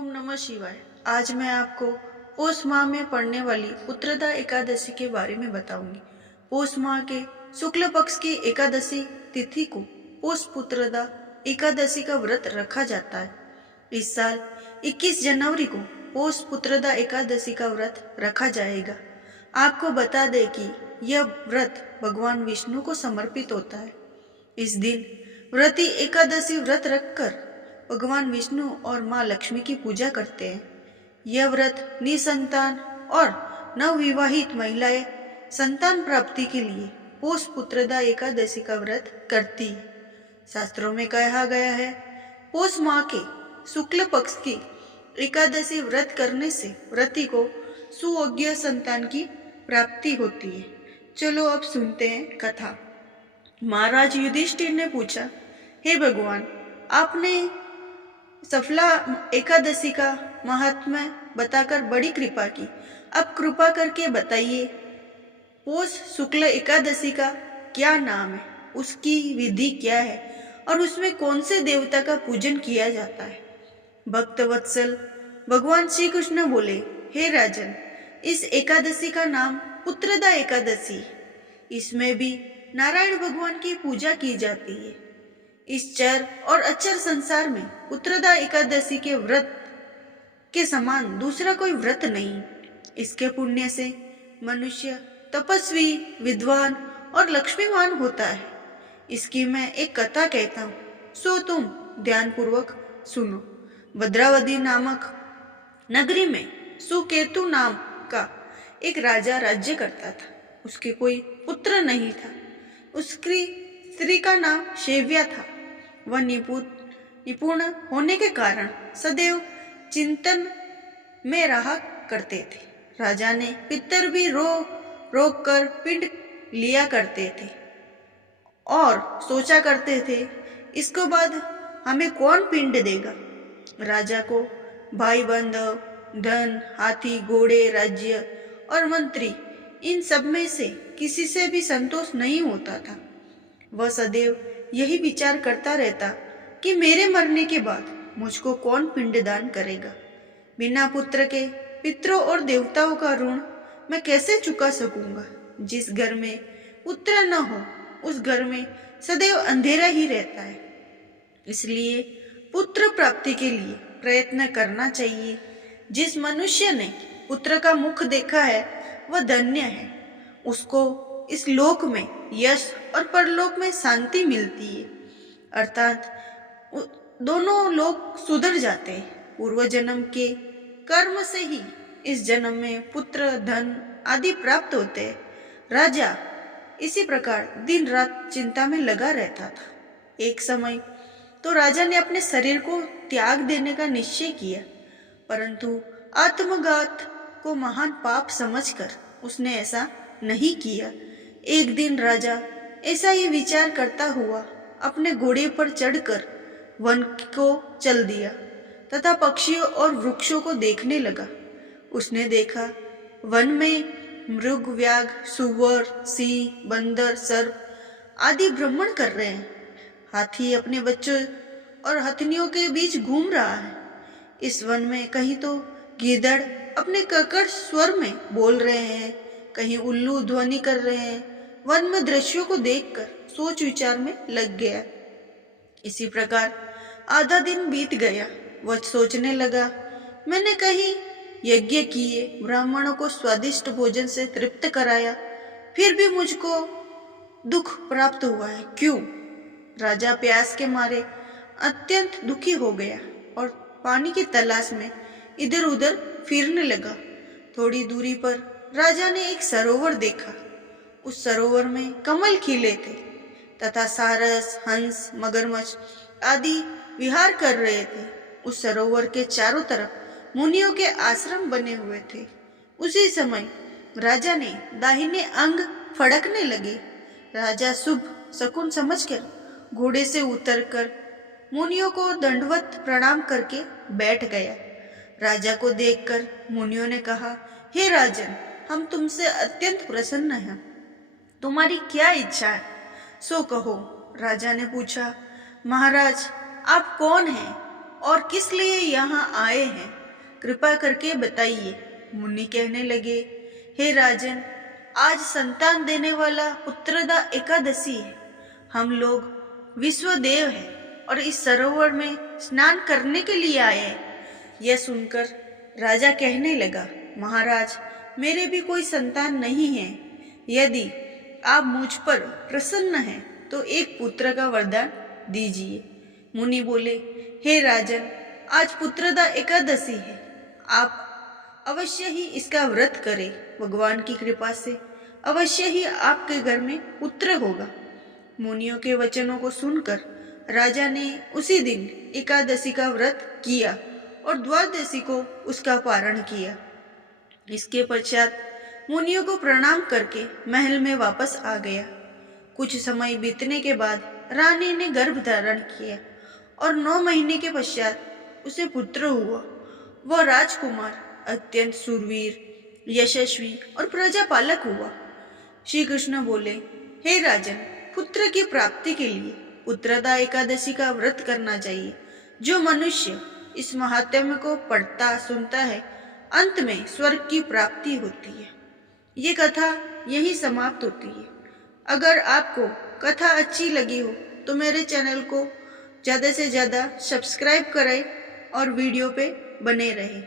ओम नमः शिवाय। आज मैं आपको पौष माह में पड़ने वाली पुत्रदा एकादशी के बारे में बताऊंगी। पौष माह के शुक्ल पक्ष की एकादशी तिथि को पौष पुत्रदा एकादशी का व्रत रखा जाता है। इस साल 21 जनवरी को पौष पुत्रदा एकादशी का व्रत रखा जाएगा। आपको बता दें कि यह व्रत भगवान विष्णु को समर्पित होता है। इस दिन व्रती एकादशी व्रत रखकर भगवान विष्णु और माँ लक्ष्मी की पूजा करते हैं। यह व्रत निसंतान और नवविवाहित महिलाएं संतान प्राप्ति के लिए पौष पुत्रदा एकादशी का व्रत करती है। शास्त्रों में कहा गया है, पौष माह के शुक्ल पक्ष की एकादशी व्रत करने से व्रती को सुयोग्य संतान की प्राप्ति होती है। चलो अब सुनते हैं कथा। महाराज युधिष्ठिर ने पूछा, हे भगवान, आपने सफला एकादशी का महात्म्य बताकर बड़ी कृपा की। अब कृपा करके बताइए, पौष शुक्ल एकादशी का क्या नाम है, उसकी विधि क्या है और उसमें कौन से देवता का पूजन किया जाता है। भक्त वत्सल भगवान श्री कृष्ण बोले, हे राजन, इस एकादशी का नाम पुत्रदा एकादशी। इसमें भी नारायण भगवान की पूजा की जाती है। इस चर और अचर संसार में पुत्रदा एकादशी के व्रत के समान दूसरा कोई व्रत नहीं। इसके पुण्य से मनुष्य तपस्वी, विद्वान और लक्ष्मीवान होता है। इसकी मैं एक कथा कहता हूँ, सो तुम ध्यानपूर्वक सुनो। भद्रावती नामक नगरी में सुकेतु नाम का एक राजा राज्य करता था। उसके कोई पुत्र नहीं था। उसकी स्त्री का नाम शेव्या था। वह निपुण होने के कारण सदैव चिंतन में रहा करते थे। राजा ने पितर भी रोक कर पिंड लिया करते थे और सोचा करते थे, इसके बाद हमें कौन पिंड देगा। राजा को भाई बंधु, धन, हाथी, घोड़े, राज्य और मंत्री, इन सब में से किसी से भी संतोष नहीं होता था। वह सदैव यही विचार करता रहता कि मेरे मरने के बाद मुझको कौन पिंडदान करेगा। बिना पुत्र के पितरों और देवताओं का ऋण मैं कैसे चुका सकूंगा। जिस घर में पुत्र न हो उस घर में सदैव अंधेरा ही रहता है। इसलिए पुत्र प्राप्ति के लिए प्रयत्न करना चाहिए। जिस मनुष्य ने पुत्र का मुख देखा है वह धन्य है। उसको इस लोक में यश और परलोक में शांति मिलती है, अर्थात दोनों लोग सुधर जाते हैं। पूर्व जन्म के कर्म से ही इस जन्म में पुत्र, धन आदि प्राप्त होते हैं। राजा इसी प्रकार दिन रात चिंता में लगा रहता था। एक समय तो राजा ने अपने शरीर को त्याग देने का निश्चय किया, परंतु आत्मघात को महान पाप समझकर उसने ऐसा नहीं किया। एक दिन राजा ऐसा ही विचार करता हुआ अपने घोड़े पर चढ़कर वन को चल दिया तथा पक्षियों और वृक्षों को देखने लगा। उसने देखा वन में मृग, व्याघ, सुअर, सिंह, बंदर, सर्प आदि भ्रमण कर रहे हैं। हाथी अपने बच्चों और हथनियों के बीच घूम रहा है। इस वन में कहीं तो गीदड़ अपने कर्कश स्वर में बोल रहे हैं, कहीं उल्लू ध्वनि कर रहे हैं। वन में दृश्यों को देखकर सोच विचार में लग गया। इसी प्रकार आधा दिन बीत गया। वह सोचने लगा, मैंने कहीं यज्ञ किए, ब्राह्मणों को स्वादिष्ट भोजन से तृप्त कराया, फिर भी मुझको दुख प्राप्त हुआ है, क्यों। राजा प्यास के मारे अत्यंत दुखी हो गया और पानी की तलाश में इधर उधर फिरने लगा। थोड़ी दूरी पर राजा ने एक सरोवर देखा। उस सरोवर में कमल खिले थे तथा सारस, हंस, मगरमच्छ आदि विहार कर रहे थे। उस सरोवर के चारों तरफ मुनियों के आश्रम बने हुए थे। उसी समय राजा ने दाहिने अंग फड़कने लगे। राजा शुभ शकुन समझकर घोड़े से उतरकर मुनियों को दंडवत प्रणाम करके बैठ गया। राजा को देखकर मुनियों ने कहा, हे राजन, हम तुमसे अत्यंत प्रसन्न हैं। तुम्हारी क्या इच्छा है, सो कहो। राजा ने पूछा, महाराज, आप कौन हैं और किस लिए यहाँ आए हैं, कृपा करके बताइए। मुनि कहने लगे, हे राजन, आज संतान देने वाला पुत्रदा एकादशी है। हम लोग विश्वदेव हैं और इस सरोवर में स्नान करने के लिए आए हैं। यह सुनकर राजा कहने लगा, महाराज, मेरे भी कोई संतान नहीं है। यदि आप मुझ पर प्रसन्न हैं तो एक पुत्र का वरदान दीजिए। मुनि बोले, हे राजन, आज पुत्रदा एकादशी है। आप अवश्य ही इसका व्रत करें। भगवान की कृपा से अवश्य ही आपके घर में पुत्र होगा। मुनियों के वचनों को सुनकर राजा ने उसी दिन एकादशी का व्रत किया और द्वादशी को उसका पारण किया। इसके पश्चात मुनियों को प्रणाम करके महल में वापस आ गया। कुछ समय बीतने के बाद रानी ने गर्भ धारण किया और 9 महीने के पश्चात उसे पुत्र हुआ। वह राजकुमार अत्यंत शूरवीर, यशस्वी और प्रजापालक हुआ। श्री कृष्ण बोले, हे राजन, पुत्र की प्राप्ति के लिए पुत्रदा एकादशी का व्रत करना चाहिए। जो मनुष्य इस महात्म्य को पढ़ता सुनता है, अंत में स्वर्ग की प्राप्ति होती है। ये कथा यही समाप्त होती है। अगर आपको कथा अच्छी लगी हो तो मेरे चैनल को ज़्यादा से ज़्यादा सब्सक्राइब करें और वीडियो पे बने रहें।